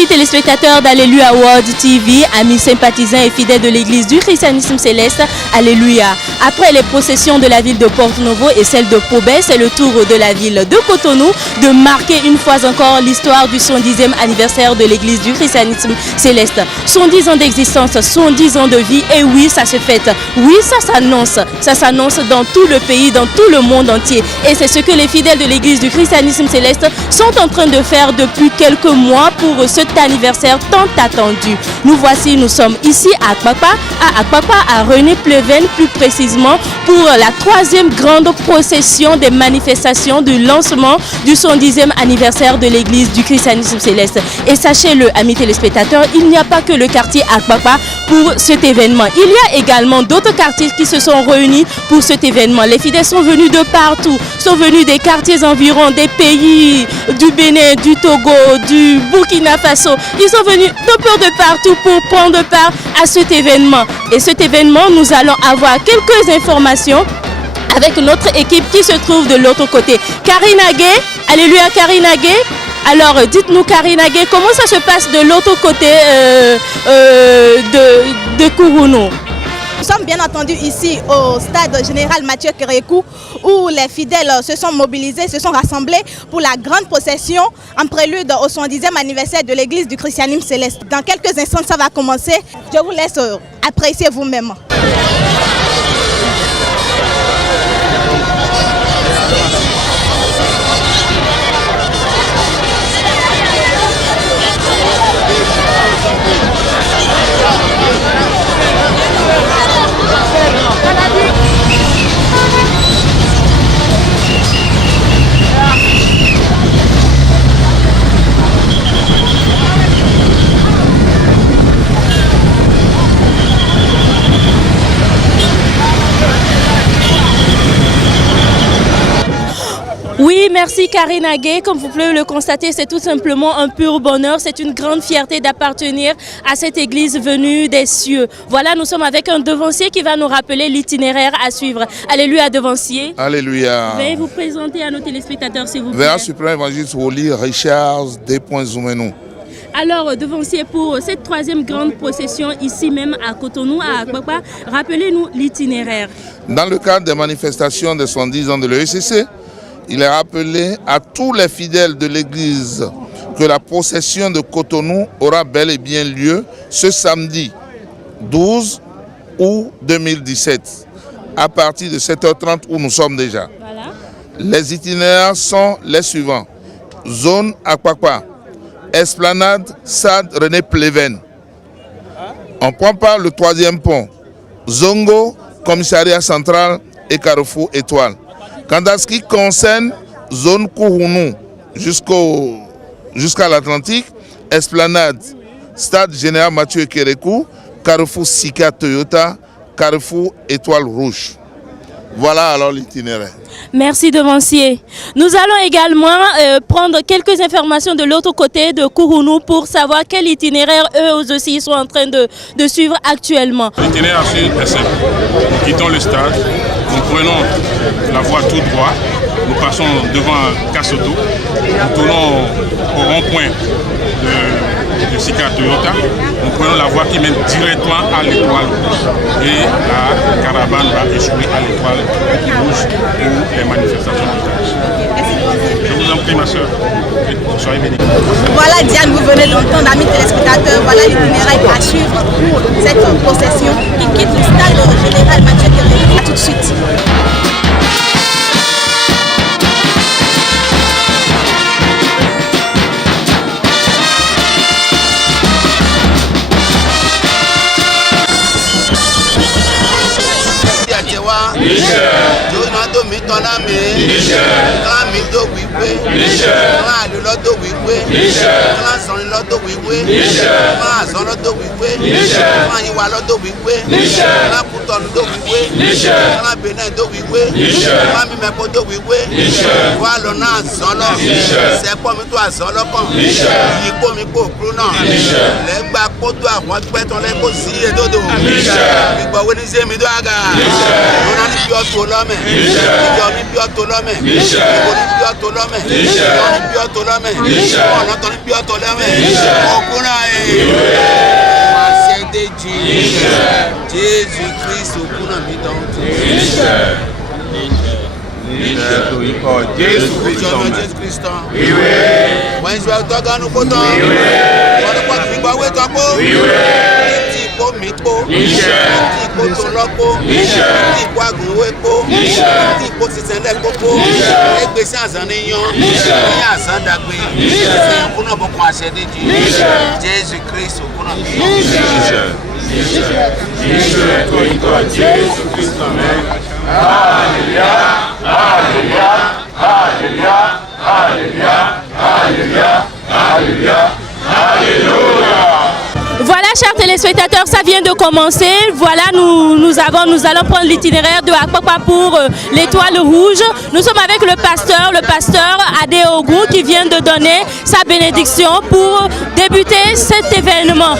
Amis téléspectateurs d'Alléluia World TV, amis sympathisants et fidèles de l'église du christianisme céleste, Alléluia. Après les processions de la ville de Porto Novo et celle de Pobé, c'est le tour de la ville de Cotonou de marquer une fois encore l'histoire du 110e anniversaire de l'église du christianisme céleste. 110 ans d'existence, 110 ans de vie, et oui, ça se fête. Oui, ça s'annonce dans tout le pays, dans tout le monde entier. Et c'est ce que les fidèles de l'église du christianisme céleste sont en train de faire depuis quelques mois pour cet anniversaire tant attendu. Nous sommes ici à Akpakpa, à René Pleven, plus précisément pour la 3e grande procession des manifestations du lancement du 110e anniversaire de l'église du christianisme céleste. Et sachez-le, amis téléspectateurs, il n'y a pas que le quartier Akpakpa pour cet événement. Il y a également d'autres quartiers qui se sont réunis pour cet événement. Les fidèles sont venus de partout, sont venus des quartiers environs, des pays du Bénin, du Togo, du Burkina Faso. Ils sont venus de peu de partout pour prendre part à cet événement. Et cet événement, nous allons avoir quelques informations avec notre équipe qui se trouve de l'autre côté. Karina Gay, Alléluia Karina Gay. Alors, dites-nous Karina Gay, comment ça se passe de l'autre côté de Kourounou? Nous sommes bien entendu ici au stade général Mathieu Kérékou où les fidèles se sont mobilisés, se sont rassemblés pour la grande procession en prélude au 110e anniversaire de l'église du christianisme céleste. Dans quelques instants, ça va commencer. Je vous laisse apprécier vous-même. Oui, merci Karina Gay. Comme vous pouvez le constater, c'est tout simplement un pur bonheur. C'est une grande fierté d'appartenir à cette église venue des cieux. Voilà, nous sommes avec un devancier qui va nous rappeler l'itinéraire à suivre. Alléluia, devancier. Alléluia. Veuillez vous présenter à nos téléspectateurs, s'il vous plaît. Vers suprême évangéliste Woli Richard Zoumeno. Alors, devancier, pour cette 3e grande procession ici même à Cotonou, à Akpakpa, rappelez-nous l'itinéraire. Dans le cadre des manifestations des 110 ans de l'ECC, il est rappelé à tous les fidèles de l'église que la procession de Cotonou aura bel et bien lieu ce samedi 12 août 2017 à partir de 7h30 où nous sommes déjà. Voilà. Les itinéraires sont les suivants. Zone Akpakpa, Esplanade Stade René Pleven. On prend par le 3e pont, Zongo, Commissariat Central et Carrefour Étoile. Quant à ce qui concerne zone Kourounou jusqu'à l'Atlantique, Esplanade, Stade Général Mathieu Kérékou, Carrefour Sika Toyota, Carrefour Étoile Rouge. Voilà alors l'itinéraire. Merci devancier. Nous allons également prendre quelques informations de l'autre côté de Kourounou pour savoir quel itinéraire eux aussi sont en train de suivre actuellement. L'itinéraire est simple. Nous quittons le stade, nous prenons la voie tout droit, nous passons devant Kassoto, nous tournons au rond-point de Sika Toyota, nous prenons la voie qui mène directement à l'étoile rouge et la caravane va échouer à l'étoile rouge pour les manifestations d'otages. Je vous en prie ma soeur, soyez bénis. Voilà Diane, vous venez d'entendre, amis téléspectateurs, voilà l'itinéraire à suivre pour cette procession qui quitte le stade général Mathieu Kérékou. A tout de suite. Jonado mi tọ́lá mi, kán mi tó wípé, kán àlè lọ́dọ̀ wípé, kán sọ̀rin lọ́dọ̀ wípé, kán àsán lọ́dọ̀ wípé, kán yíwa lọ́dọ̀ wípé, kán kútọ̀ lọ́dọ̀ wípé, kán bẹ̀nẹ̀ lọ́dọ̀ wípé, kán mi mẹ́kọ́ lọ́dọ̀ wípé, wà lọ́nà àsán lọ, sẹ́pọ̀ mi tó àsán lọ́kàn, yípo mi kò kúrú náà, lẹ́gbàá kótó àwọn pẹ́tọ́ lẹ́kọ́ sí èdòdò, ìgbọ̀wé ní sẹ́mi tó àgà. Ní bí ọtún ọlọ́mẹ̀, ìjọ ní bí ọ̀tọ̀ lọ́mẹ̀. Ìwò ní bí ọ̀tọ̀ lọ́mẹ̀. Ìwò ní bí ọ̀tọ̀ lọ́mẹ̀. Ọ̀nà tó ní bí ọ̀tọ̀ lọ́mẹ̀. Ọkùnrin Àṣẹdéjì. Jésù Kristi òkúnà mi tán tó. Jésù Kristi. Wọ́n ń sọ ẹ̀tọ́ ganu kó tán. Wọ́n ní pọ̀jù gbígbà wé tán kó. Tí ìkó mi kó. Tí ìkó tó lọ kó. Tí ìkó àgùnwé kó. Tí ìkó sísẹ̀lẹ̀ kó kó. Ẹgbẹ́sí àzán ni yan. Ní àzán dàgbé. Ẹsẹ̀ òkúnà bọ̀kún Àṣẹdéjì. Jésù Kristi òkúnà mi tán. Jésù Kristi amen. Alléluia, Alléluia, Alléluia, Alléluia, Alléluia, Alléluia, Alléluia. Voilà, chers téléspectateurs, ça vient de commencer. Voilà, nous allons prendre l'itinéraire de Akpakpa pour l'Étoile Rouge. Nous sommes avec le pasteur Adéogou, qui vient de donner sa bénédiction pour débuter cet événement.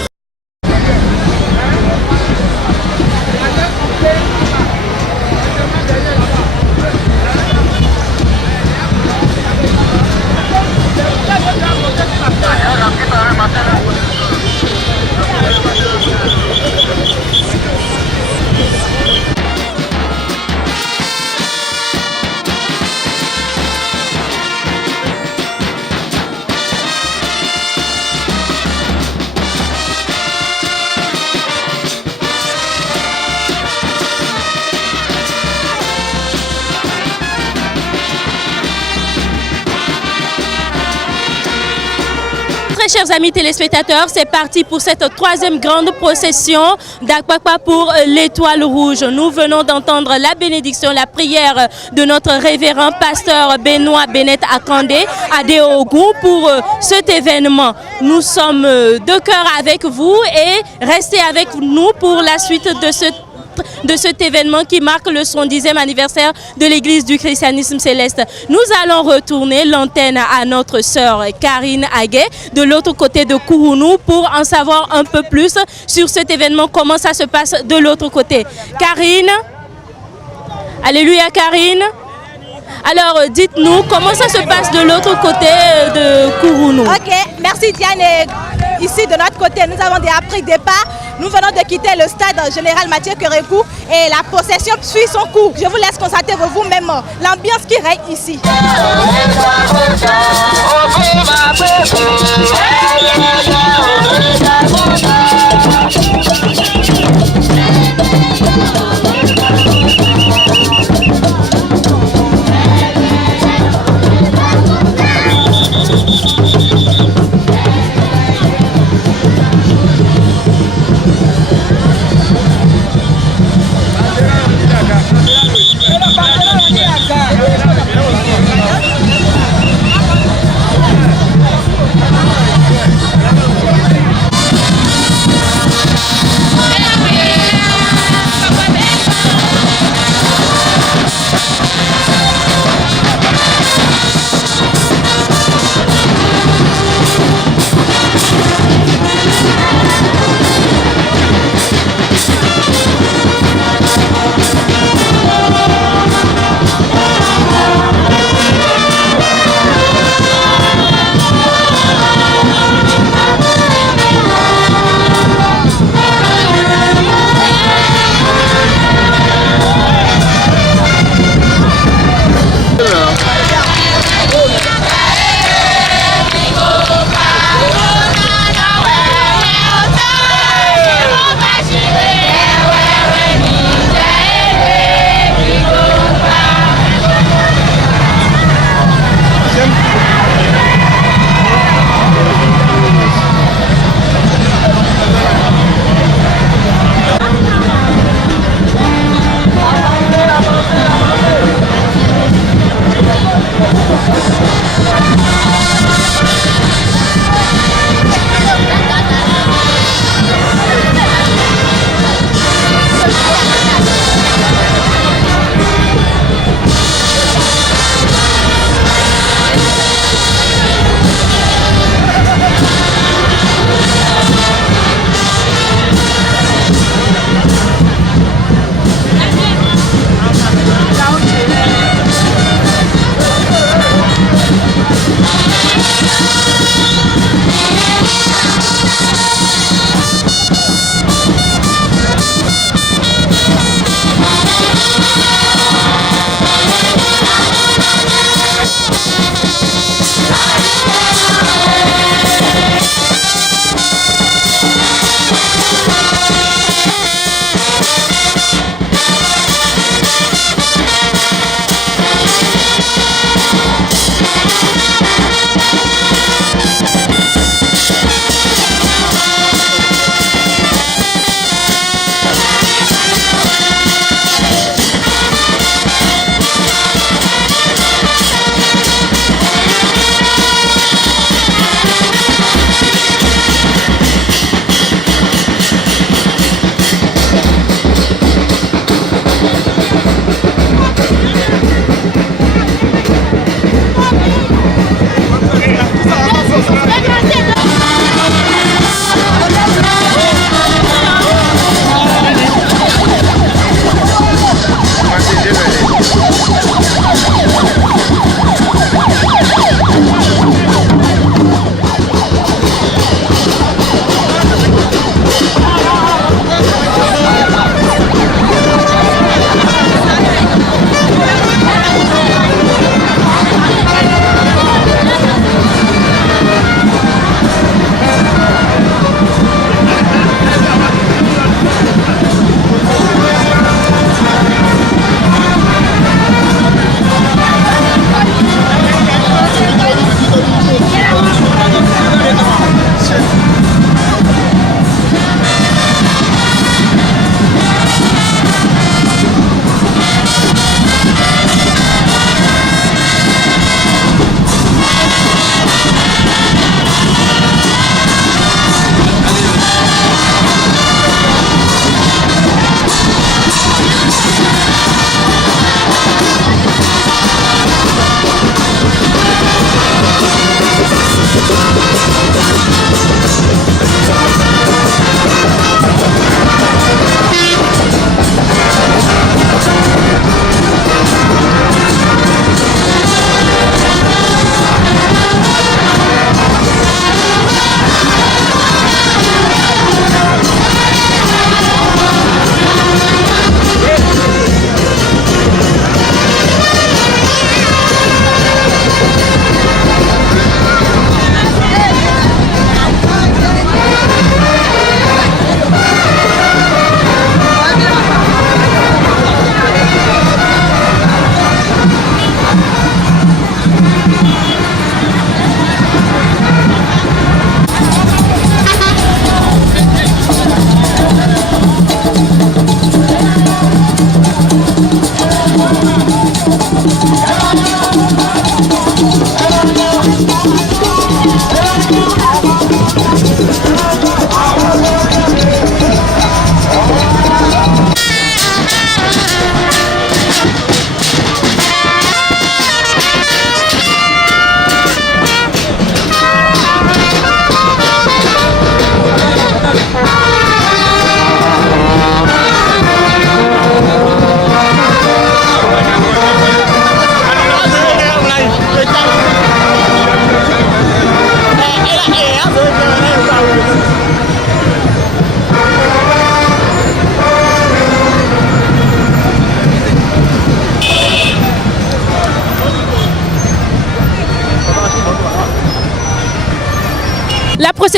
Chers amis téléspectateurs, c'est parti pour cette troisième grande procession d'Akpakpa pour l'Étoile Rouge. Nous venons d'entendre la bénédiction, la prière de notre révérend pasteur Benoît Bennett Akandé Adéogou pour cet événement. Nous sommes de cœur avec vous et restez avec nous pour la suite de cet événement qui marque le 70e anniversaire de l'Église du christianisme céleste. Nous allons retourner l'antenne à notre sœur Karine Aguet de l'autre côté de Kourounou pour en savoir un peu plus sur cet événement, comment ça se passe de l'autre côté. Karine, alléluia Karine. Alors dites-nous comment ça se passe de l'autre côté de Kourounou. Ok, merci Diane. Et ici de notre côté, nous avons pris départ. Nous venons de quitter le stade général Mathieu Kérékou et la procession suit son cours. Je vous laisse constater vous-même l'ambiance qui règne ici. Papa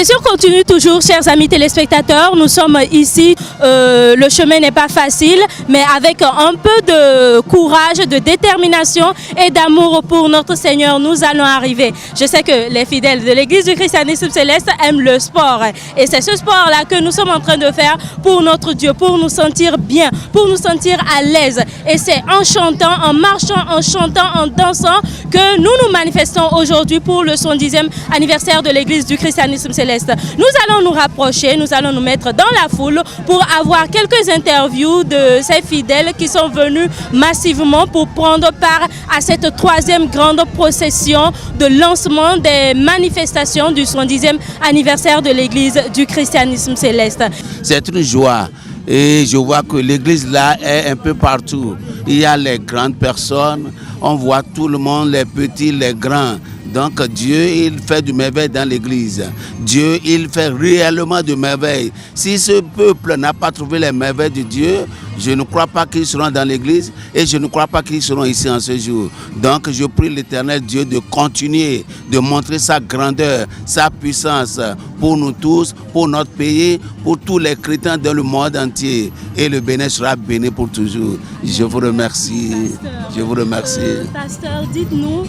procession continue toujours, chers amis téléspectateurs. Nous sommes ici, le chemin n'est pas facile, mais avec un peu de courage, de détermination et d'amour pour notre Seigneur, nous allons arriver. Je sais que les fidèles de l'Église du christianisme céleste aiment le sport. Et c'est ce sport-là que nous sommes en train de faire pour notre Dieu, pour nous sentir bien, pour nous sentir à l'aise. Et c'est en chantant, en marchant, en chantant, en dansant que nous nous manifestons aujourd'hui pour le 110e anniversaire de l'Église du christianisme céleste. Nous allons nous rapprocher, nous allons nous mettre dans la foule pour avoir quelques interviews de ces fidèles qui sont venus massivement pour prendre part à cette 3e grande procession de lancement des manifestations du 110e anniversaire de l'Église du christianisme céleste. C'est une joie et je vois que l'église là est un peu partout. Il y a les grandes personnes, on voit tout le monde, les petits, les grands. Donc Dieu, il fait du merveille dans l'église. Dieu, il fait réellement du merveille. Si ce peuple n'a pas trouvé les merveilles de Dieu, je ne crois pas qu'ils seront dans l'église et je ne crois pas qu'ils seront ici en ce jour. Donc je prie l'Éternel Dieu de continuer, de montrer sa grandeur, sa puissance pour nous tous, pour notre pays, pour tous les chrétiens dans le monde entier. Et le béni sera béni pour toujours. Je vous remercie. Pasteur, je vous remercie. Pasteur, dites-nous,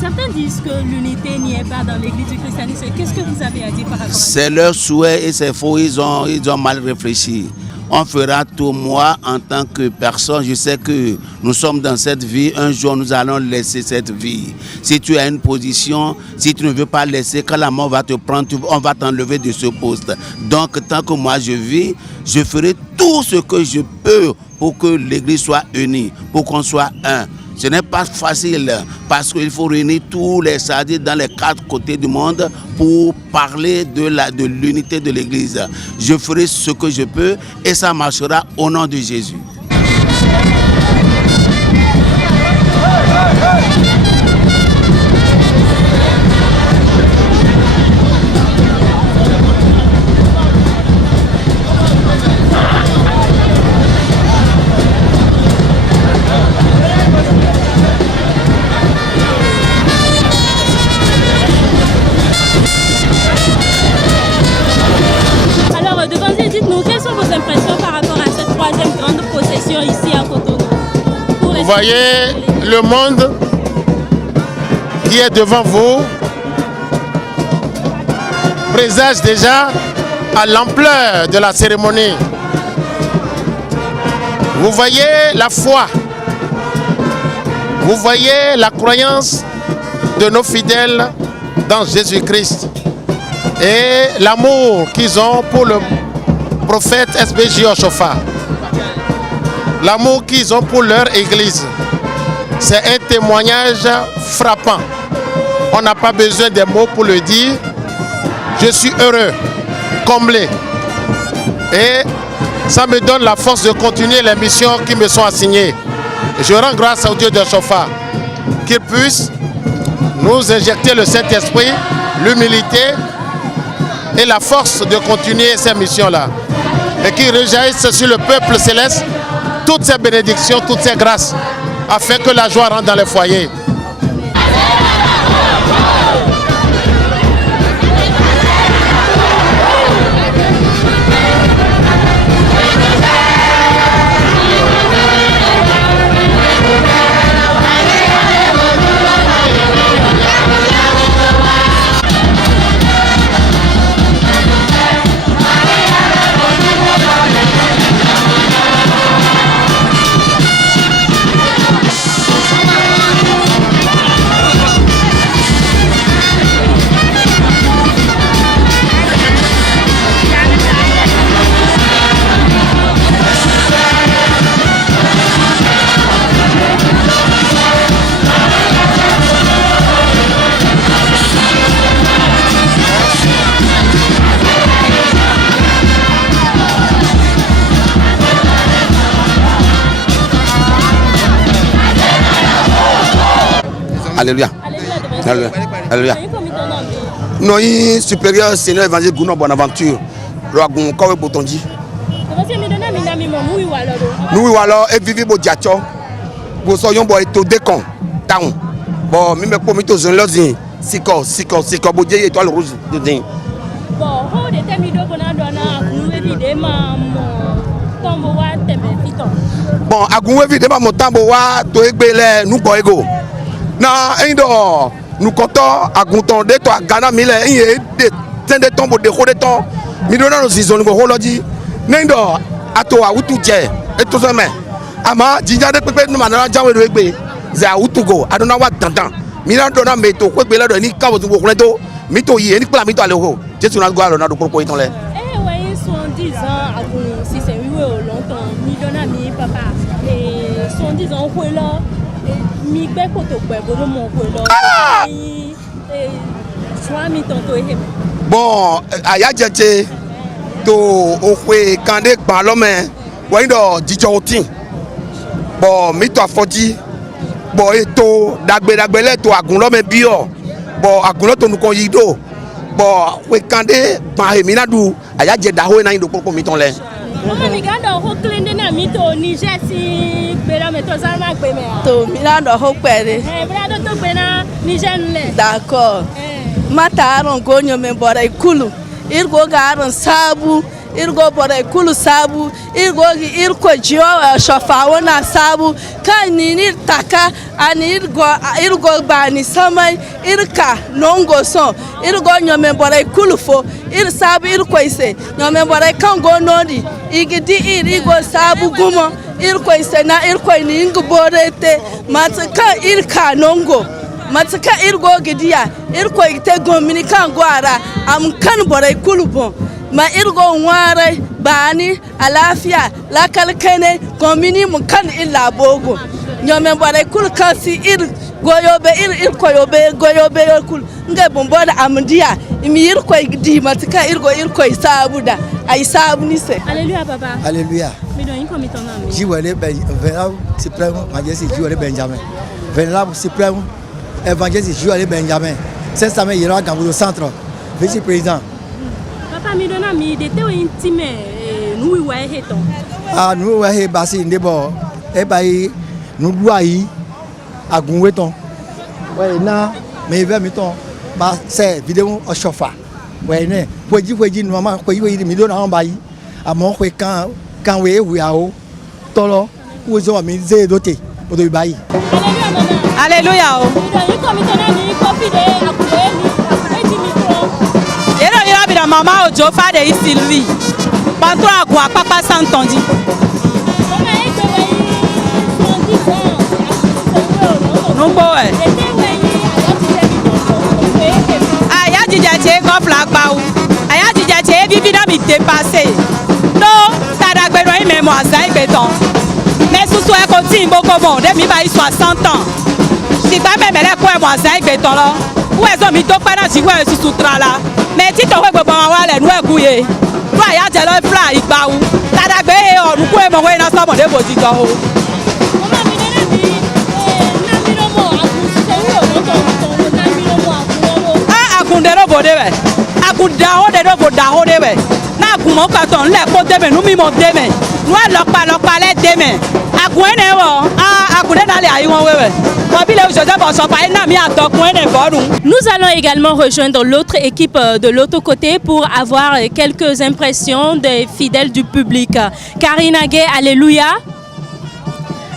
certains disent que l'unité n'y est pas dans l'église du christianisme. Qu'est-ce que vous avez à dire par rapport à ça? C'est leur souhait et c'est faux, ils ont mal réfléchi. On fera tout, moi en tant que personne, je sais que nous sommes dans cette vie, un jour nous allons laisser cette vie. Si tu as une position, si tu ne veux pas laisser, quand la mort va te prendre, on va t'enlever de ce poste. Donc tant que moi je vis, je ferai tout ce que je peux pour que l'église soit unie, pour qu'on soit un. Ce n'est pas facile parce qu'il faut réunir tous les sadis dans les 4 côtés du monde pour parler de l'unité de l'église. Je ferai ce que je peux et ça marchera au nom de Jésus. Vous voyez le monde qui est devant vous présage déjà à l'ampleur de la cérémonie. Vous voyez la foi, vous voyez la croyance de nos fidèles dans Jésus-Christ et l'amour qu'ils ont pour le prophète SBJ Oshofa. L'amour qu'ils ont pour leur église, c'est un témoignage frappant. On n'a pas besoin des mots pour le dire. Je suis heureux, comblé. Et ça me donne la force de continuer les missions qui me sont assignées. Je rends grâce au Dieu de Oshofa, qu'il puisse nous injecter le Saint-Esprit, l'humilité et la force de continuer ces missions-là. Et qu'il rejaillisse sur le peuple céleste toutes ces bénédictions, toutes ces grâces, afin que la joie rentre dans les foyers. Alléluia. Alléluia. Alléluia. Non, il supérieur Seigneur évangile Gounon Bonaventure. Roagon Kowe Botondi. Nous alors et vivi bo diacho. Bo soyon bo eto dekon town. Bon mi me pomito zone lozi. Siko bo die étoile rouge de din. Bon, agun évidemment mon tambo wa to egbele nous boygo. Na indo nous comptons agun de to Ghana mile yin de tombo de de ton. Mi dona no season go holoji. Nindo ato awutu je eto so me. Ama jinja de pepe no manara jawe do egbe. Ze awutu go adona wa dandan. Mi na dona me to ko egbe lo ni ka wo wo to mi to yi ni pla mi to ale ho. Jesu na go alo na do ko itan le. Ouais, 70 ans si c'est oui longtemps. Mi dona mi papa. Et 70 ans ko là. Mi gbe ko to gbe bo mo ko lo. Et soit mi tonto e. Bon, aya jeje to okwe kande gba lo me wo ndo jijo otin. Bon, mi to afodi. Bon, eto dagbe le to agun lo me bi o. Bon, agun lo to nu kon yido. Bon, we kande gba emi na du aya je da ho na ndo koko mi ton le. Mama mi ganda ho klende na mi to Niger si gbe la me to zama gbe me. To mi na do ho pere. Bra do to gbe na Niger nle. D'accord. Mata aron gonyo me bora ikulu. Irgo garon sabu, irgo bora ikulu sabu, irko jio shofa wona sabu. Kan ni taka ani irgo bani samai irka nongo so. Irgo nyome bora ikulu fo. Ir sabu irko ise. Nyome bora kan go nodi. Igidi irgo sabu gumo. Irko ise na irko ni ingo borete. Mataka irka nongo. Mataka irgo gidia irko ite gomini kan gwara am kan borai kulubon ma irgo nware bani alafia la kalkene gomini mun kan illa bogo nyome borai kul kasi ir goyobe irko goyobe kul nge bomboda amdia imi irko gidi mataka irko isabuda ay sabu ni se. Alléluia papa. Alléluia. Mais donc il comme ton nom. Jiwale Vénérable Suprême Majesté Jiwale Benjamin. Vénérable Suprême Évangéliste Jouale Benjamin. C'est ça, mais il y aura dans le centre, vice-président. Papa, mi donna mi dete o intime nous ouais heton. Ah, nous ouais basi ndebo. E bai nous doit yi agunwe ton. Ouais na, mais vers mi ton. Ba c'est vidéo au chauffeur. Ouais ne, poji maman poji mi donna en bai. A mon quand we yao. Tolo, ou zo mi ze doté. O do bai. Alléluia. Maman Ojo Fade ici lui. Pantro agua papa s'entendit. Non bon. Aya didjache go flag baou. Aya didjache vivi na mi dépasser. Non, ça dagbe no mémoire ça béton. Mais sous toi continue beaucoup bon, depuis ba 60 ans. Si pas même les quoi moi ça béton là. Où est-ce que mi to pas na si ouais sous là. Mais si tu veux que tu aies un peu de temps, tu as un peu de temps. Tu as un peu de temps. Tu as un peu de temps. Nous allons également rejoindre l'autre équipe de l'autre côté pour avoir quelques impressions des fidèles du public. Karina Gay, alléluia.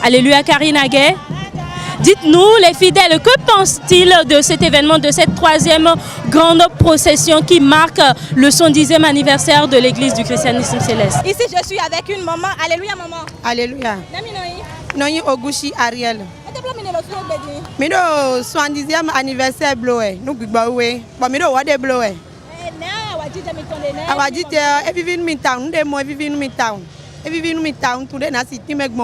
Alléluia Karina Gay. Dites-nous, les fidèles, que pensent-ils de cet événement, de cette troisième grande procession qui marque le 110e anniversaire de l'église du christianisme céleste? Ici, je suis avec une maman. Alléluia, maman. Alléluia. Noyi Ogushi Ariel. Mido 70e anniversaire blowe. Nous bibawe. Ba mido wade blowe. Awajite evivin mi town, de mo evivin mi town. Evivin mi town tout de na city megmo.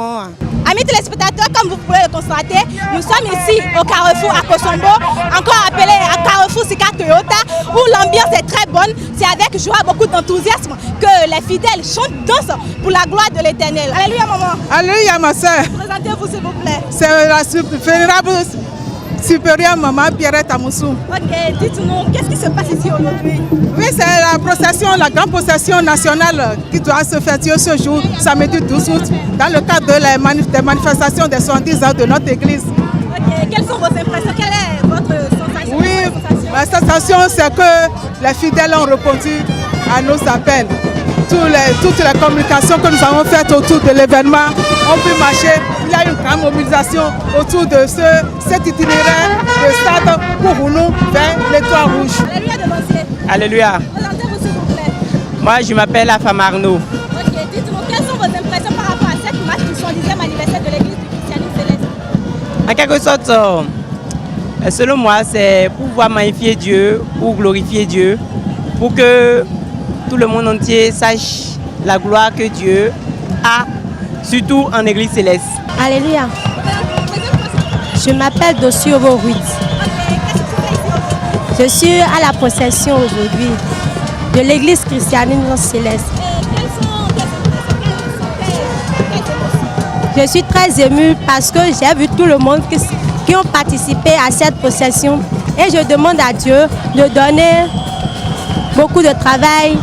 Amis téléspectateurs, comme vous pouvez le constater, nous sommes ici au Carrefour à Kosombo, encore appelé à Carrefour Sika Toyota, où l'ambiance est très bonne. C'est avec joie, beaucoup d'enthousiasme que les fidèles chantent, dansent pour la gloire de l'Éternel. Alléluia maman. Alléluia ma soeur. Présentez-vous s'il vous plaît. C'est la vénérable supérieure maman Pierrette Amoussou. Ok, dites-nous, qu'est-ce qui se passe ici aujourd'hui? Oui, c'est la procession, la grande procession nationale qui doit se faire ce jour, samedi 12 août, dans le cadre des manifestations des 70 ans de notre église. Ok, quelles sont vos impressions? Quelle est votre sensation? Oui, ma sensation c'est que les fidèles ont répondu à nos appels. toutes les communications que nous avons faites autour de l'événement ont pu marcher. Il y a une grande mobilisation autour de cet itinéraire de stade Kourounou vers l'Étoile Rouge. Alléluia devancier. Alléluia. Présentez-vous s'il vous plaît. Moi, je m'appelle Afam Arnaud. Ok, dites-nous quelles sont vos impressions par rapport à cette marche du 110e anniversaire de l'église du christianisme céleste. En quelque sorte, selon moi, c'est pour pouvoir magnifier Dieu, pour glorifier Dieu, pour que tout le monde entier sache la gloire que Dieu a, surtout en église céleste. Alléluia. Je m'appelle Dosioro Ruiz. Je suis à la procession aujourd'hui de l'église christianisme céleste. Je suis très émue parce que j'ai vu tout le monde qui ont participé à cette procession et je demande à Dieu de donner beaucoup de travail,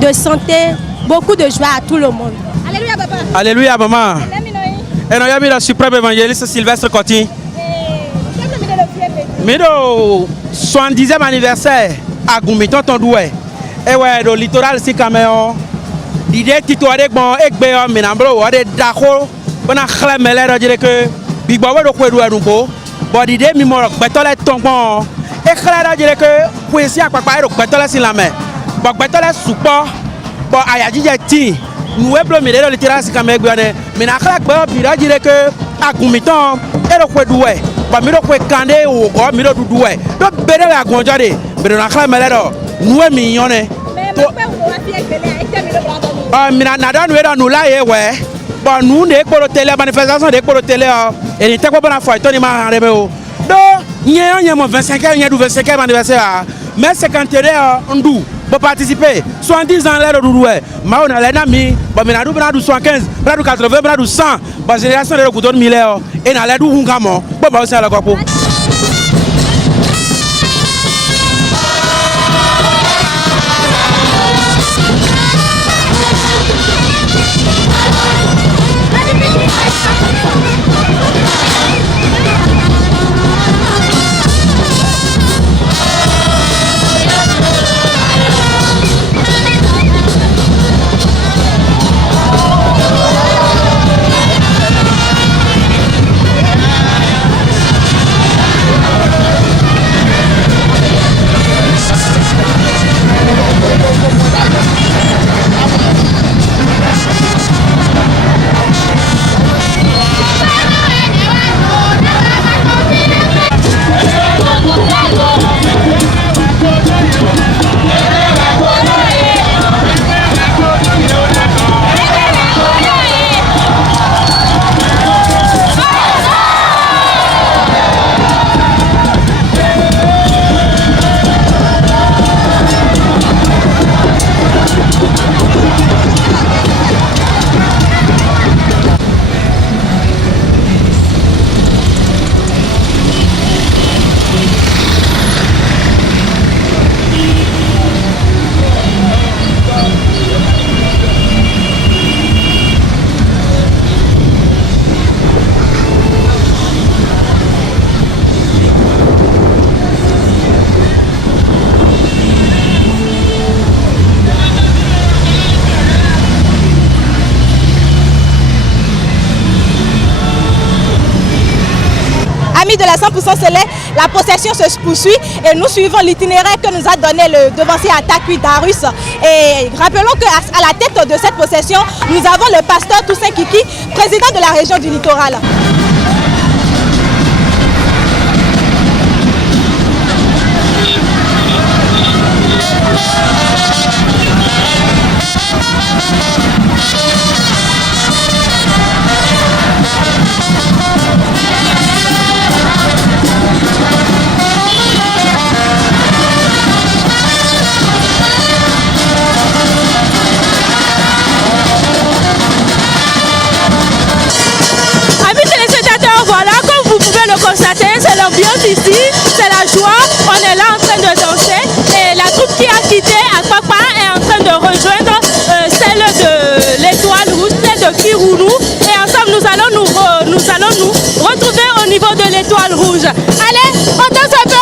de santé, beaucoup de joie à tout le monde. Alléluia papa. Alléluia maman. Et nous avons le suprême évangéliste Sylvestre Coty. Mais le 70e anniversaire à Goumiton Tondoué. Et ouais, le littoral c'est Caméon. L'idée titouée bon et bien minambro ou des d'accord. On a clairement l'air de dire que Big Boy le quoi doit nous go. Bon l'idée mimor betole tombon. Et clair de dire que poésie à quoi le betole sur la main. Bon betole support. Bon ayadi jeti. Nous est bleu le littoral c'est Caméon. Mais na clair bon bira dire que à Goumiton et le quoi doué. Bon miro quoi candé ou quoi miro doué. Donc bere la gonjade. Mais na clairement l'air nous est mignonné. Mina nada nous est dans nous là et ouais. Bon nous ne pour télé manifestation de pour télé et il était quoi pour fois Tony m'a rendez donc il y a mon 25e anniversaire mais 50e ndou pour participer 70 ans là de doué ma on a les amis bon mina du 75 bra du 80 bra du 100 bon génération de couton miller et na les du hungamo bon ba aussi à la copo. De la 100% céleste, la procession se poursuit et nous suivons l'itinéraire que nous a donné le devancier Atakui Darus. Et rappelons qu'à la tête de cette procession, nous avons le pasteur Toussaint Kiki, président de la région du littoral. C'est l'ambiance ici, c'est la joie, on est là en train de danser et la troupe qui a quitté Akpakpa est en train de rejoindre celle de l'Étoile Rouge, celle de Kiroulou et ensemble nous allons nous retrouver au niveau de l'Étoile Rouge. Allez, on danse un peu.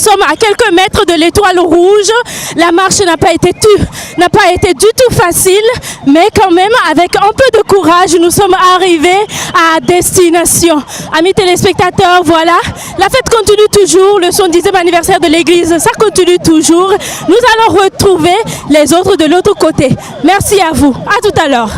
sommes à quelques mètres de l'étoile rouge. La marche n'a pas été du tout facile, mais quand même, avec un peu de courage, nous sommes arrivés à destination. Amis téléspectateurs, voilà, la fête continue toujours, le 70e anniversaire de l'église, ça continue toujours. Nous allons retrouver les autres de l'autre côté. Merci à vous, à tout à l'heure.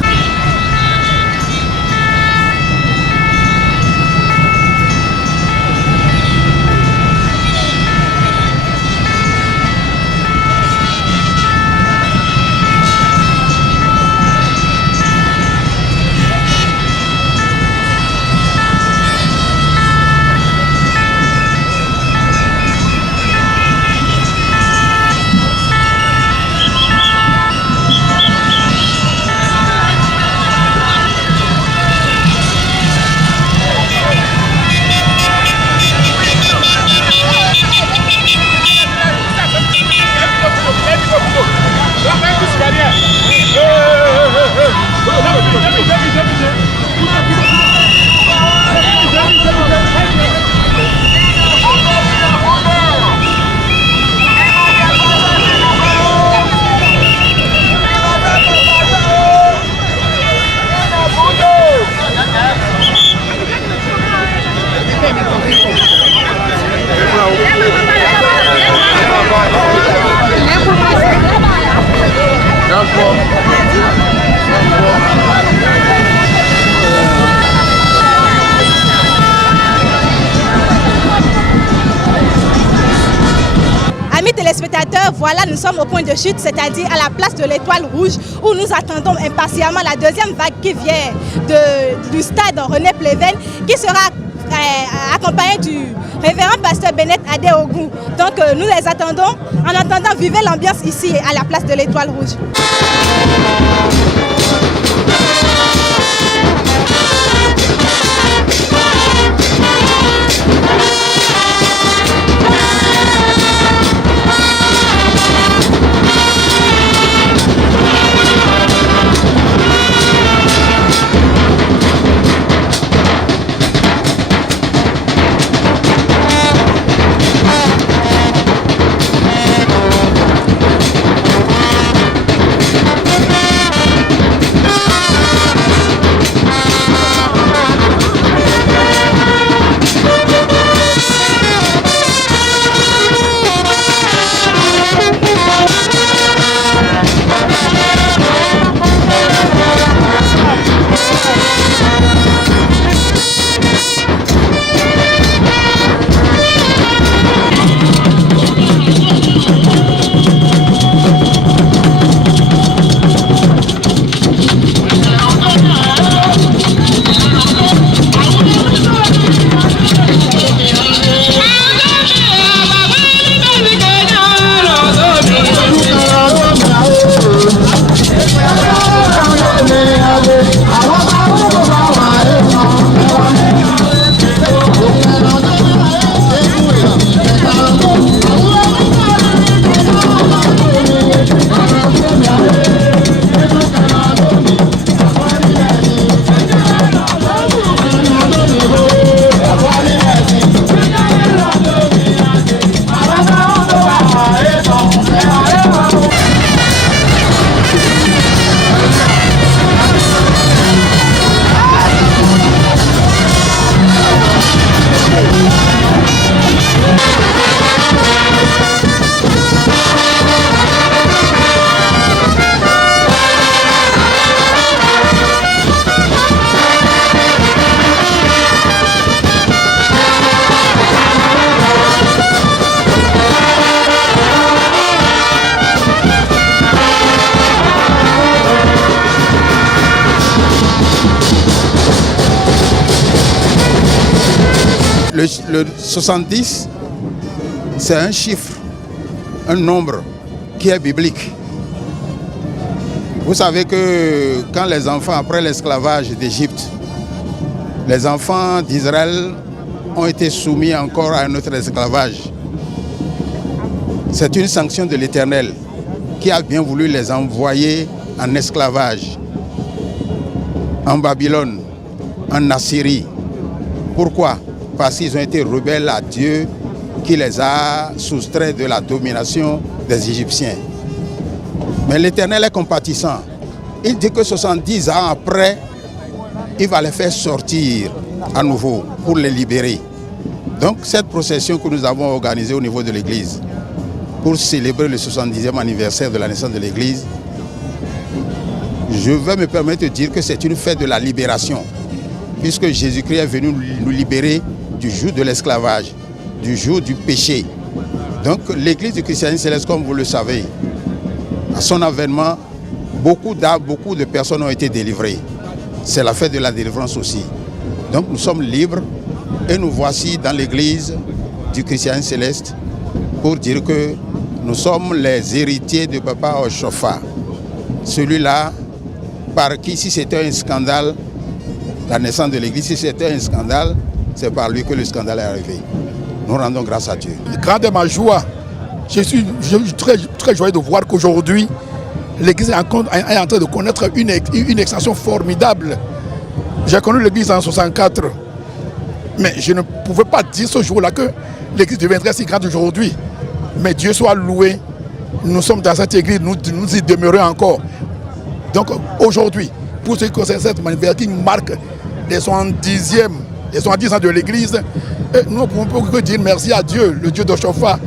Amis téléspectateurs, voilà, nous sommes au point de chute, c'est-à-dire à la place de l'Étoile Rouge, où nous attendons impatiemment la deuxième vague qui vient du stade René Pleven, qui sera accompagné du révérend pasteur Bennett Adeogou. Donc nous les attendons. En attendant, vivez l'ambiance ici à la place de l'Étoile Rouge. Le 70, c'est un chiffre, un nombre qui est biblique. Vous savez que quand les enfants, après l'esclavage d'Égypte, les enfants d'Israël ont été soumis encore à un autre esclavage. C'est une sanction de l'Éternel qui a bien voulu les envoyer en esclavage, en Babylone, en Assyrie. Pourquoi? Parce qu'ils ont été rebelles à Dieu qui les a soustraits de la domination des Égyptiens. Mais l'Éternel est compatissant. Il dit que 70 ans après, il va les faire sortir à nouveau pour les libérer. Donc cette procession que nous avons organisée au niveau de l'Église pour célébrer le 70e anniversaire de la naissance de l'Église, je vais me permettre de dire que c'est une fête de la libération, puisque Jésus-Christ est venu nous libérer du joug de l'esclavage, du joug du péché. Donc l'Église du christianisme céleste, comme vous le savez, à son avènement, beaucoup d'âmes, beaucoup de personnes ont été délivrées. C'est la fête de la délivrance aussi. Donc nous sommes libres et nous voici dans l'église du christianisme céleste pour dire que nous sommes les héritiers de Papa Oshofa. Celui-là, par qui, si c'était un scandale, la naissance de l'église, si c'était un scandale, c'est par lui que le scandale est arrivé. Nous rendons grâce à Dieu. Grande est ma joie. Je suis très joyeux de voir qu'aujourd'hui, l'église est en train de connaître une extension formidable. J'ai connu l'église en 1964, mais je ne pouvais pas dire ce jour-là que l'église deviendrait si grande aujourd'hui. Mais Dieu soit loué, nous sommes dans cette église, nous y demeurons encore. Donc aujourd'hui, pour ce qui concerne cette manifestation qui marque les 70 ans de l'église, nous ne pouvons que dire merci à Dieu, le Dieu d'Oshofa,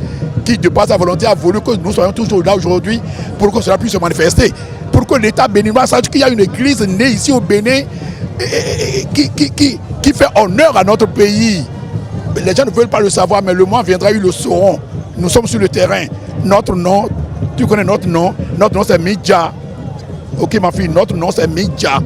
qui de par sa volonté a voulu que nous soyons toujours là aujourd'hui pour que cela puisse se manifester. Pour que l'État béninois sache qu'il y a une église née ici au Bénin qui fait honneur à notre pays. Les gens ne veulent pas le savoir, mais le moment viendra, ils le sauront. Nous sommes sur le terrain. Notre nom, tu connais notre nom c'est Midja. Ok ma fille, notre nom c'est Midja.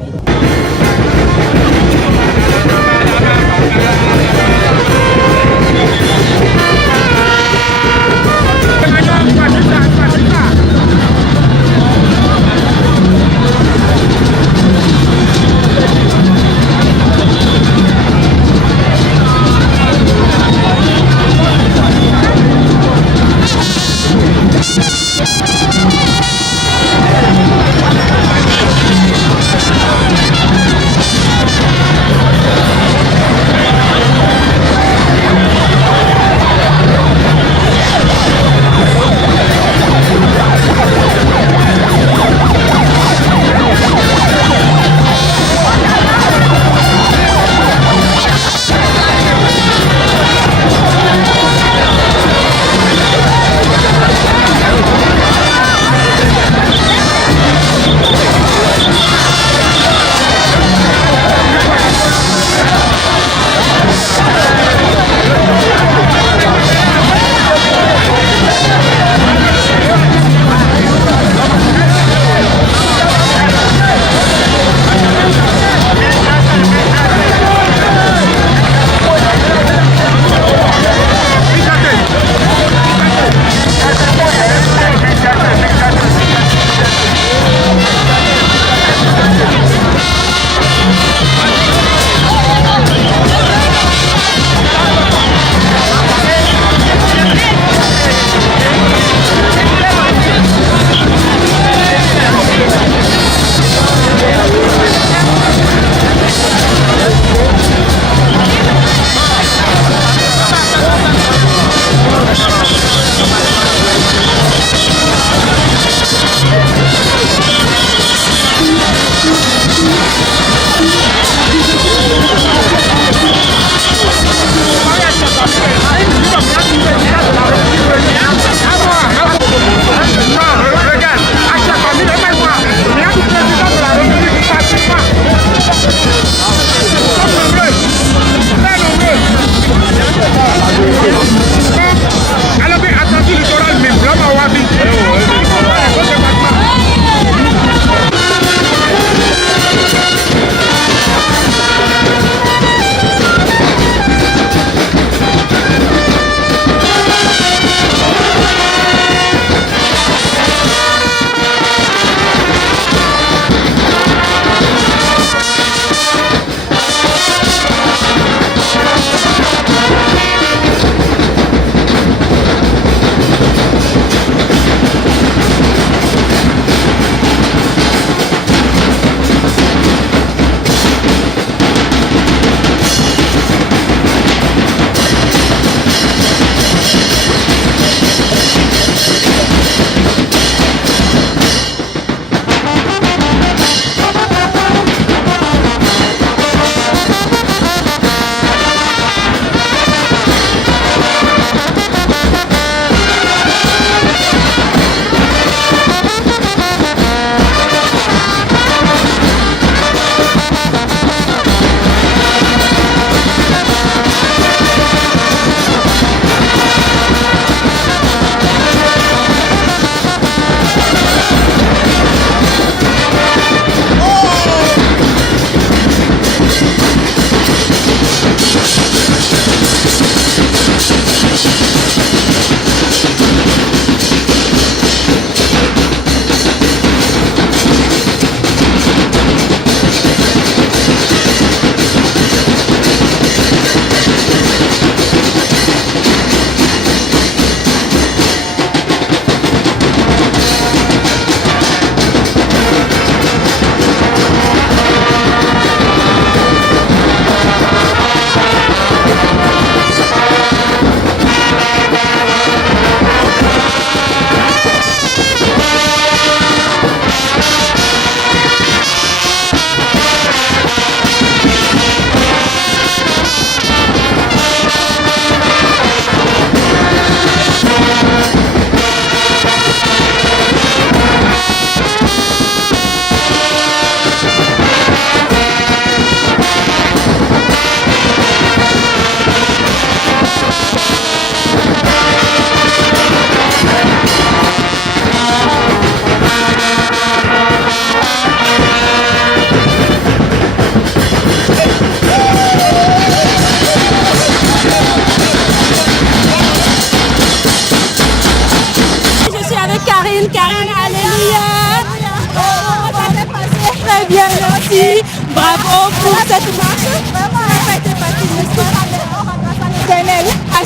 cette marche. Vraiment, ça n'a pas été facile.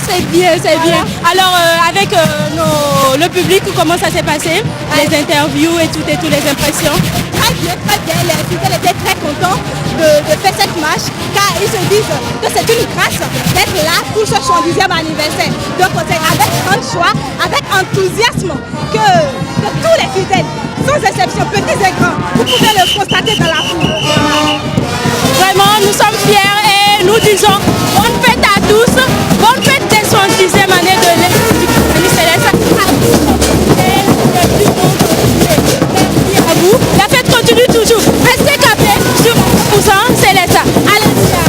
C'est bien, c'est bien. Alors, avec le public, comment ça s'est passé? Les interviews et toutes les impressions? Très bien, très bien. Les fidèles étaient très contents de faire cette marche car ils se disent que c'est une grâce d'être là pour ce 70e anniversaire. Donc, c'est avec grand choix, avec enthousiasme que tous les fidèles, sans exception, petits et grands, vous pouvez le constater dans la foule. Vraiment, nous sommes fiers et nous disons bonne fête à tous, bonne fête des 70e année de l'église du Christ Céleste. Merci à vous. La fête continue toujours. Restez capés sur 100% Céleste. Alléluia.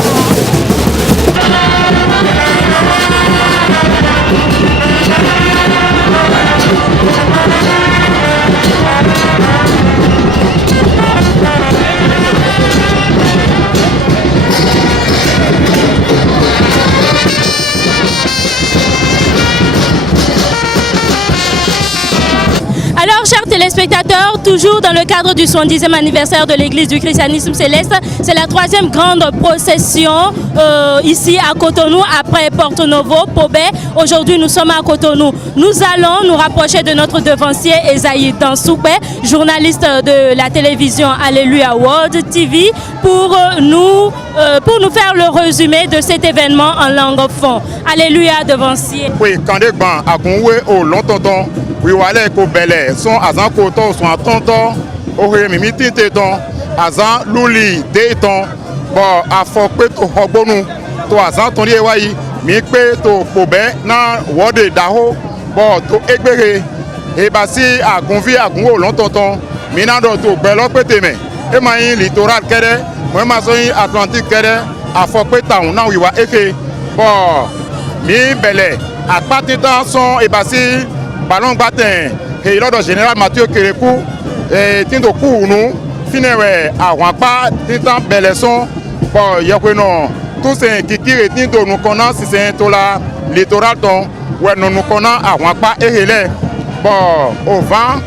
Alors, chers téléspectateurs, toujours dans le cadre du 70e anniversaire de l'église du christianisme céleste, c'est la 3e grande procession ici à Cotonou, après Porto Novo, Pobé. Aujourd'hui, nous sommes à Cotonou. Nous allons nous rapprocher de notre devancier Esaïe Dansoupé, journaliste de la télévision Alléluia World TV, pour nous faire le résumé de cet événement en langue fond. Alléluia, devancier. Oui, quand les bancs à Conoué au longtemps, oui, voilà, qu'au belé, sont à Zan Coton, sont à Tonton, au Rémi Tintéton, à Zan Louli, Déton, bon, à Fokpe, au Hobonou, to à Zan Tondi Ewaï, Mikpe, to Pobé, nan, Wode Daho, bon, to Ekbere, et bassi à Gonvi, à Gongo, longtemps, Minando, to Bello Pétémé, et maï, littoral Kere, moi, ma soeur Atlantique Kere, à Fokpe Town, nan, oui, wa Eke, bon, mi belé, à Patitan, son, et bassi, ballon batin et l'ordre général Mathieu Kérékou et Tindo Kounou finewe à Wampa Tintan Belesson bon yakweno tous ces kiki et Tindo nous connaissons si c'est tout la littoral ton ouais nous connaissons à Wampa et Hélé bon au vent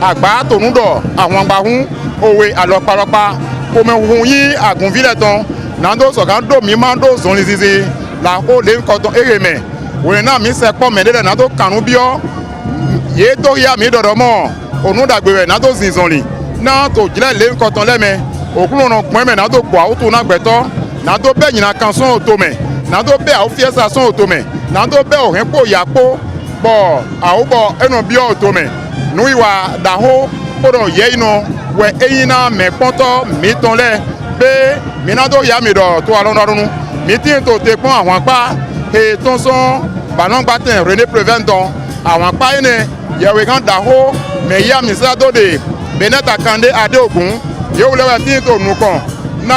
à Ba Tonudo à Wambahou owe alors par comme Wouyi à Gonville ton nando sogando mimando zonlizizi la haut les coton et remé ouais na mi c'est comme mais nando Kanubio ye to ya mi doromo onu dagbe na to zinzonli na to jile le nkoton le me okunu no pon me na to po auto na gbeto na to be yin na kanson auto me na to be a ofiesa son auto me na to be o henpo yapo bo a o bo eno bi auto me nu iwa daho podo ye ino we eyina me ponto mi ton le be mi na to ya mi do to alondarunu mi tin to te pon awon pa e ton son banon batin René Préventon àwọn páyínẹ yẹwò kan dàhó mẹyà mísàdó de beneta kande adéogun yóò lẹwẹ tí tó nù kàn ná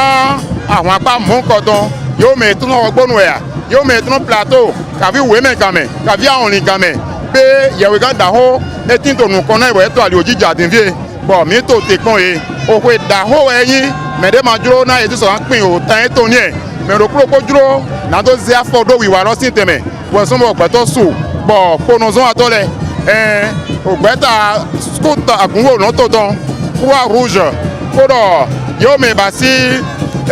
àwọn apá mọ́kọ̀tàn yóò mẹ tún ọgbọ́nù ẹ̀yà yóò mẹ tún plateau kàfi wémẹ gàmẹ kàfi àwọn òní gàmẹ pé yẹwò kan dàhó etí tó nù kàn náà ìwẹ̀ tó àlè òjijì àdínfẹ́ bọ̀ mí tó tè kàn yé òkè dàhó ẹyin mẹ̀dẹ́ máa dúró náà ètò sọ̀rọ̀ pin ò tán tó ní ẹ̀ mẹ̀rọ kúrò kó dúró náà tó zẹ́ afọ́ wíwá lọ́sìn tẹ̀mẹ̀ wọ́n sọ́mọ́ ọ̀pẹ̀tọ́ sùn bon ponozon atole ogbeta scooter agunwo lontoton croix rouge kodo yo me basi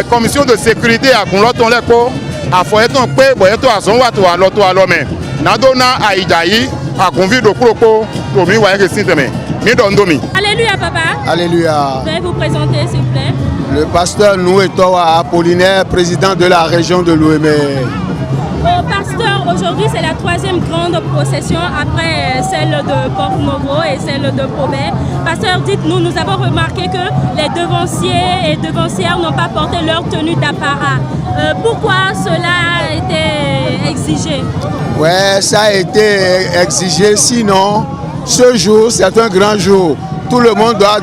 commission de sécurité agun loton lepo afoyeton pe boyeto azon wa to aloto alome nadona aijayi agunvi do kuropo to mi wa esin teme mi do ndomi. Alléluia papa. Alléluia. Veuillez vous présenter s'il vous plaît. Le pasteur Nouetoa Apollinaire, président de la région de l'Ouémé. Pasteur, aujourd'hui c'est la 3e grande procession après celle de Porto Novo et celle de Pobé. Pasteur, dites-nous, nous avons remarqué que les devanciers et devancières n'ont pas porté leur tenue d'apparat. Pourquoi cela a été exigé? Ouais, ça a été exigé, sinon ce jour c'est un grand jour. Tout le monde doit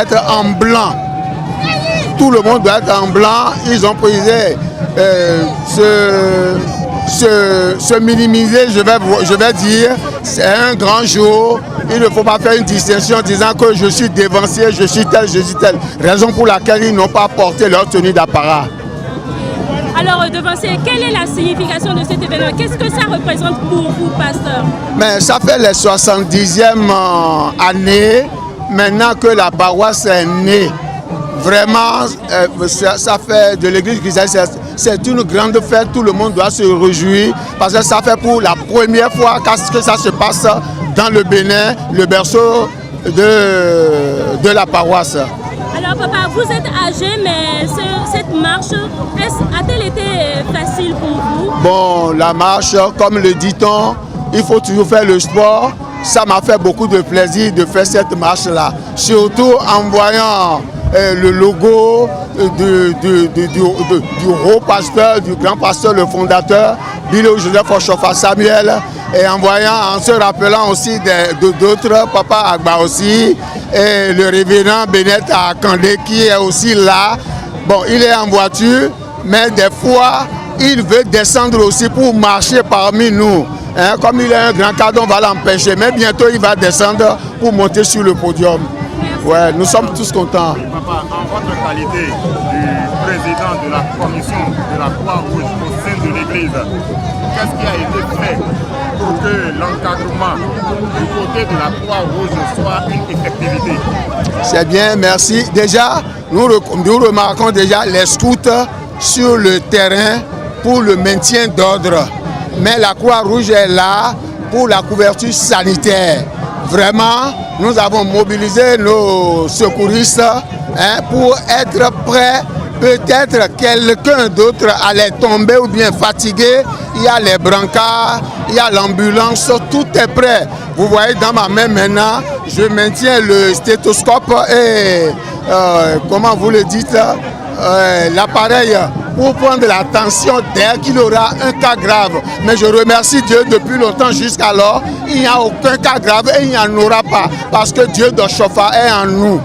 être en blanc. Tout le monde doit être en blanc. Ils ont prisé se minimiser, je vais dire, c'est un grand jour. Il ne faut pas faire une distinction en disant que je suis dévancier, je suis tel. Raison pour laquelle ils n'ont pas porté leur tenue d'apparat. Alors, devancier, quelle est la signification de cet événement? Qu'est-ce que ça représente pour vous, pasteur? Mais ça fait les 70e années maintenant que la paroisse est née. Vraiment, ça fait de l'église chrétienne, c'est une grande fête, tout le monde doit se réjouir parce que ça fait pour la première fois que ça se passe dans le Bénin, le berceau de la paroisse. Alors papa, vous êtes âgé, mais cette marche, a-t-elle été facile pour vous? Bon, la marche, comme le dit-on, il faut toujours faire le sport. Ça m'a fait beaucoup de plaisir de faire cette marche-là, surtout en voyant le logo du haut pasteur, du grand pasteur, le fondateur, Bilo Joseph Oshofa Samuel, et en se rappelant aussi d'autres, Papa Agba aussi, et le révérend Benet Akande qui est aussi là. Bon, il est en voiture, mais des fois, il veut descendre aussi pour marcher parmi nous. Hein, comme il est un grand cadre, on va l'empêcher, mais bientôt il va descendre pour monter sur le podium. Ouais, nous sommes tous contents. Papa, en votre qualité du président de la commission de la Croix-Rouge au sein de l'Église, qu'est-ce qui a été fait pour que l'encadrement du côté de la Croix-Rouge soit une effectivité? C'est bien, merci. Déjà, nous remarquons déjà les scouts sur le terrain pour le maintien d'ordre. Mais la Croix-Rouge est là pour la couverture sanitaire. Vraiment, nous avons mobilisé nos secouristes pour être prêts. Peut-être quelqu'un d'autre allait tomber ou bien fatigué. Il y a les brancards, il y a l'ambulance, tout est prêt. Vous voyez dans ma main maintenant, je maintiens le stéthoscope et, comment vous le dites, l'appareil pour prendre la tension dès qu'il aura un cas grave. Mais je remercie Dieu depuis longtemps jusqu'alors, il n'y a aucun cas grave et il n'y en aura pas parce que Dieu d'Oshofa est en nous.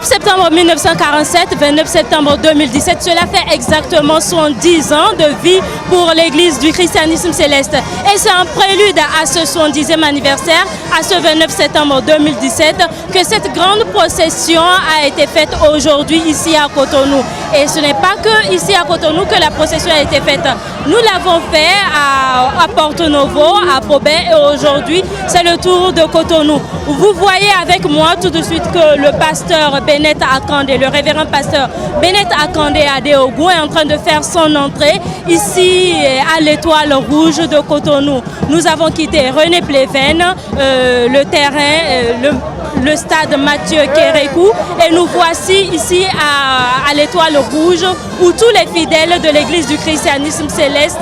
Septembre 1947, 29 septembre 2017, cela fait exactement 70 ans de vie pour l'église du christianisme céleste. Et c'est un prélude à ce 70e anniversaire, à ce 29 septembre 2017, que cette grande procession a été faite aujourd'hui ici à Cotonou. Et ce n'est pas que ici à Cotonou que la procession a été faite. Nous l'avons fait à Porto Novo, à Pobé, et aujourd'hui, c'est le tour de Cotonou. Vous voyez avec moi tout de suite que le pasteur Benet Akande, le révérend pasteur Benet Akande Adeogun est en train de faire son entrée ici à l'Étoile Rouge de Cotonou. Nous avons quitté René Pleven, le terrain, le stade Mathieu Kérékou, et nous voici ici à l'Étoile Rouge où tous les fidèles de l'église du christianisme céleste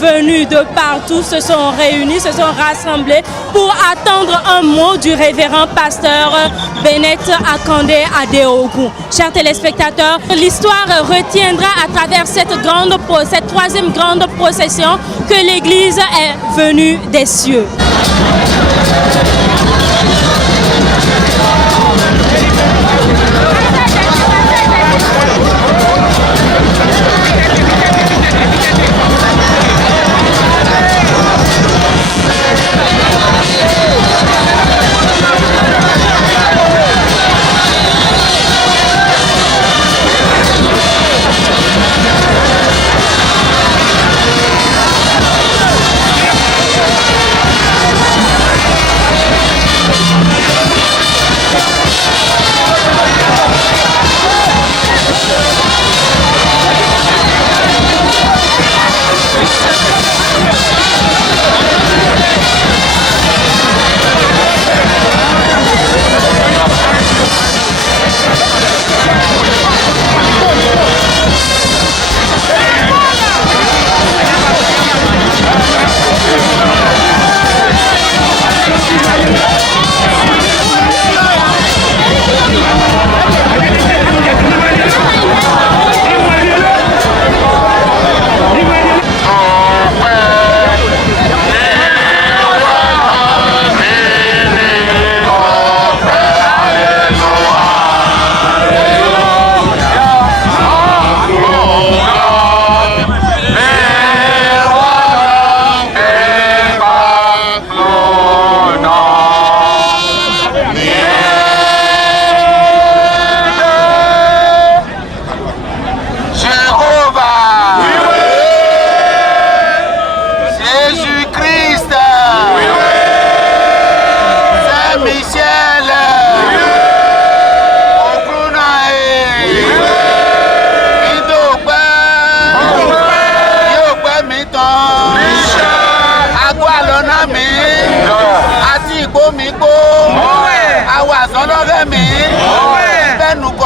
venus de partout se sont réunis, se sont rassemblés pour attendre un mot du révérend pasteur Benet Akande Adeogun. Chers téléspectateurs, l'histoire retiendra à travers cette troisième grande procession que l'église est venue des cieux.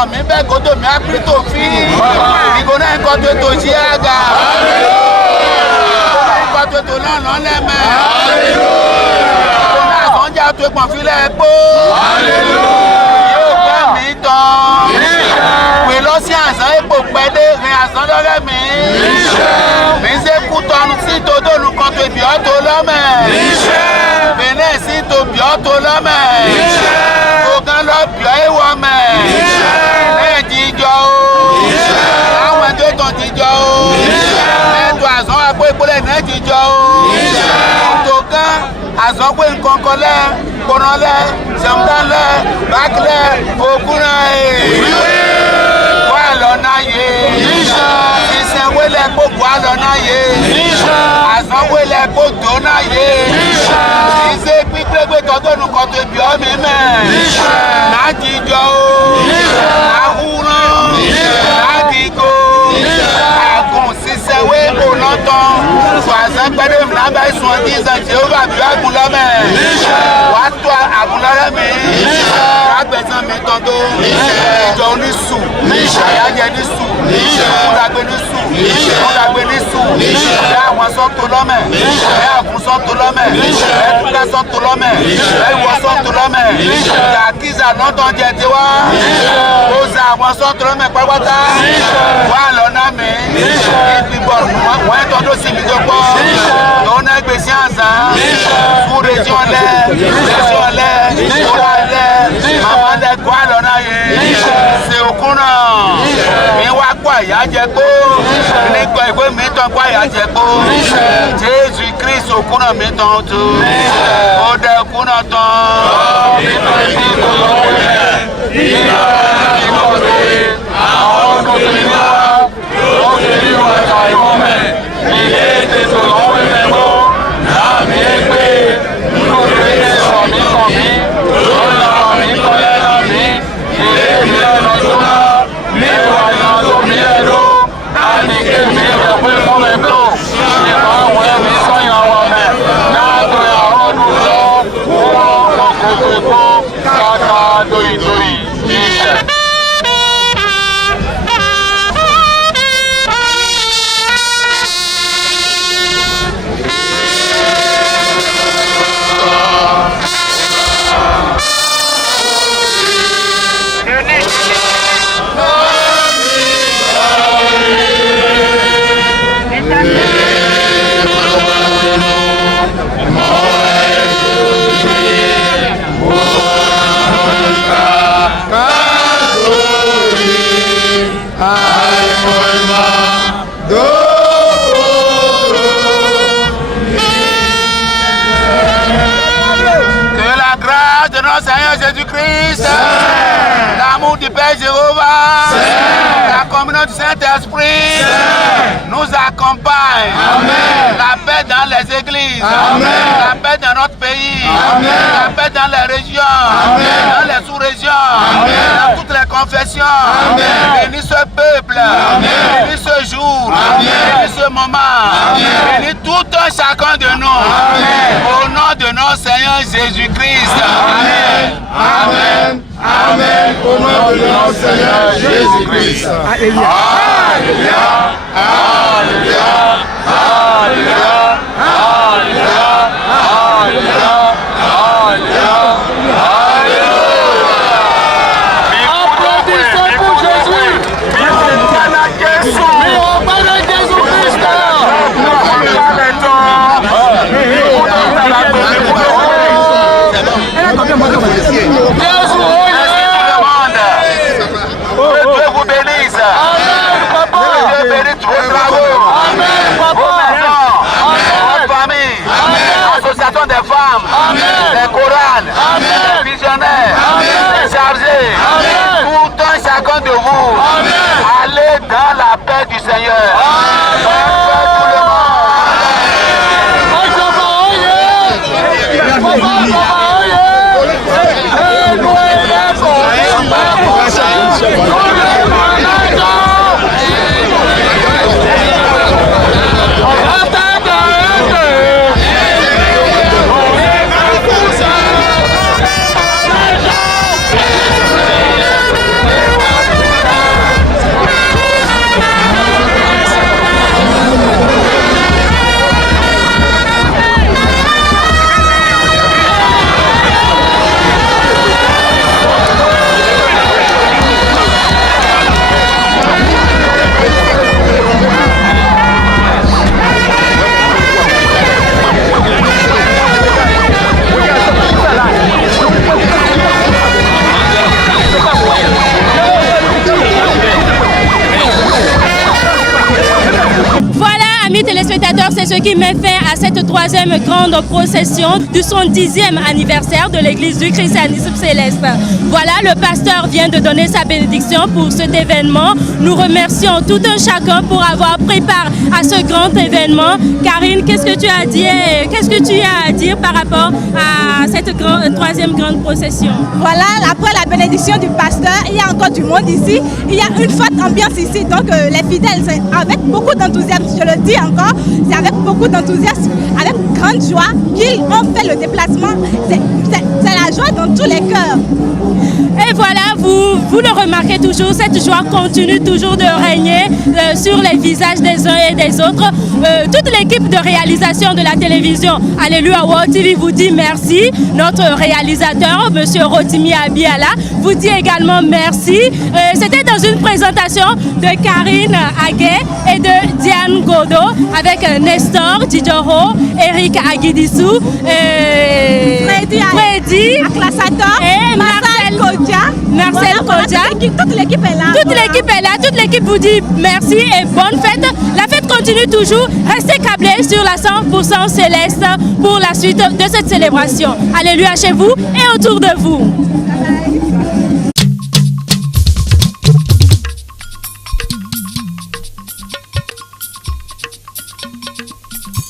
kọ̀ mí bẹ́ẹ̀ kótó mi á pín tó fi. Ìgbóná ẹ̀kọ́ tó tó ṣí àgà. Ìgbóná ẹ̀kọ́ tó tó lọ́nà lẹ́mẹ̀. Ìgbóná àsánjà tó pọ̀n fílẹ̀ pó. Yóò gbẹ́ mi tán. Pè lọ sí àsán epo pẹ́dé rìn àsán lọ́rẹ́ mi. Mi ṣe kú tọnu sí tòdó olùkọ́ tó ibi ọ̀tọ̀ lọ́mẹ̀. Bẹ̀rẹ̀ sí tòbí ọ̀tọ̀ lọ́mẹ̀. Ogan lọ bíọ́ ìwọ̀ mẹ́. Lẹ́yìn jíjọ o. Àwọn ẹjọ́ tán jíjọ o. Ẹ̀tọ́ àsán àpò ìpínlẹ̀ náà jíjọ o. Tó gán àsán pé nǹkan kan lẹ́ kóná lẹ́ sẹ̀múdá lẹ́ báàkì lẹ́ ògùn náà wà lọ́nà yé. Ìsẹ̀wélẹ̀ gbogbo àlọ́nà yé. Àsánwélẹ̀ gbogbo náà yé. Ìṣe gbígbégbé tọ́gbọ́nù kan tó bí ọ́ mi mẹ́. Láti jọ o. Àwùrán. Láti go. Àgùn sísẹ̀wé òlọ́tàn. Fàṣẹ gbẹ́dẹ̀ lábẹ́ ìsùn ọdí ìsàn tí ó bá bí àgùn lọ́mẹ̀. Wàá tó àgùn lọ́rẹ́ mi. Àgbẹ̀sán mi tán tó. Ìjọ oníṣù. Àyájẹ ní sù. Múdàgbé ní sù. Múdàgbé ní sù. Ẹ àwọn sọ́tò lọ́mẹ̀. Ẹ àgùn sọ́tò lọ́mẹ̀. Ẹ túká sọ́tò lọ́mẹ̀. Ẹ ìwọ sọ́tò lọ́mẹ̀. Yàkíza lọ́tàn jẹ tiwa. Ó sa àwọn sọ́tò lọ́mẹ̀ pápátá. Wà lọ́nà mi. Ìgbìbọ̀ wọ́n ẹ̀ tọ́jú sí mi tó pọ̀. Lọ́nà gbèsè àṣà. Fún région lẹ̀. Région lẹ̀. Kóra lẹ̀. Màmá lẹ̀ kó àlọ́nà yẹn. Ṣé òkun náà? Mi wá kó àyà jẹ kó. Nígbà ìwé mi tán kó àyà jẹ kó. Jésù Kristi òkun náà mi tán tó. Ó dẹ òkun náà tán. Jésus-Christ, l'amour du Père Jéhovah, la communion du Saint-Esprit nous accompagne. Amen. La paix dans les églises, amen. La paix dans notre pays, amen. La paix dans les régions, amen. Dans les sous-régions, dans toutes les confessions. Bénis ce peuple, amen. Bénis ce jour, amen. Bénis ce moment, amen. Bénis tout un chacun de nous. Amen. Au nom de notre Seigneur Jésus-Christ. Amen. Amen. Amen. Au nom de notre Seigneur Jésus-Christ. Alléluia. Alléluia. Alléluia. Alléluia. Alléluia. Applaudissons pour Jésus. Dieu vous bénisse. Dieu bénisse vos travaux, vos maisons. Alors c'est ce qui met fin à cette troisième grande procession du 110e anniversaire de l'église du christianisme céleste. Voilà, le pasteur vient de donner sa bénédiction pour cet événement. Nous remercions tout un chacun pour avoir pris part à ce grand événement. Karine, qu'est-ce que tu as dit? Qu'est-ce que tu as à dire par rapport à cette troisième grande procession? Voilà, après la bénédiction du pasteur, il y a encore du monde ici. Il y a une forte ambiance ici. Donc les fidèles, c'est avec beaucoup d'enthousiasme, je le dis encore, c'est avec beaucoup d'enthousiasme, avec grande joie qu'ils ont fait le déplacement. C'est la joie dans tous les cœurs. Et voilà, vous le remarquez toujours, cette joie continue toujours de régner sur les visages des uns et des autres. Toute l'équipe de réalisation de la télévision Alléluia World TV vous dit merci. Notre réalisateur, M. Rotimi Abiala, vous dit également merci. C'était dans une présentation de Karine Aguet et de Diane Godot avec Nestor Didjoro, Eric Aguidissou, Freddy Aklassator et Marcel Kodja. Toute l'équipe est là. Toute l'équipe est là. Toute l'équipe vous dit merci et bonne fête. La fête continue toujours. Restez câblés sur la 100% céleste pour la suite de cette célébration. Alléluia chez vous et autour de vous.